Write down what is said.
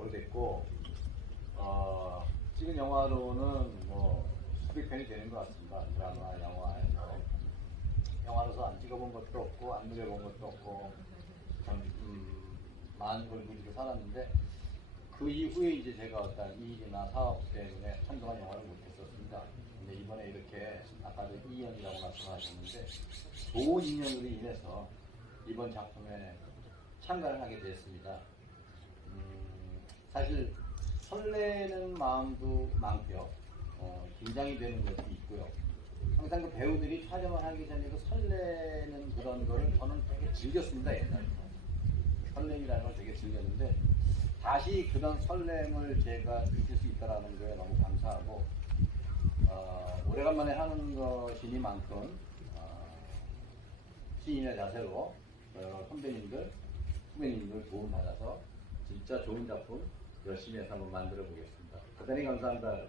오래됐고 어, 찍은 영화로는 뭐 수백 편이 되는 것 같습니다. 드라마, 영화에서 영화로서 안 찍어본 것도 없고 안 누려본 것도 없고 참 음, 많은 걸 누리고 살았는데 그 이후에 이제 제가 어떤 일이나 사업 때문에 한동안 영화를 못했었습니다. 근데 이번에 이렇게 아까도 이연이라고 말씀하셨는데 좋은 인연으로 인해서 이번 작품에 참가를 하게 됐습니다. 음, 사실 설레는 마음도 많고요. 어, 긴장이 되는 것도 있고요. 항상 그 배우들이 촬영을 하기 전에 그 설레는 그런 거를 저는 되게 즐겼습니다, 옛날부터. 설렘이라는 걸 되게 즐겼는데, 다시 그런 설렘을 제가 느낄 수 있다는 거에 너무 감사하고, 어, 오래간만에 하는 것이니만큼, 어, 시인의 자세로 여러 선배님들, 후배님들 도움받아서 진짜 좋은 작품 열심히 해서 한번 만들어 보겠습니다. 대단히 감사합니다.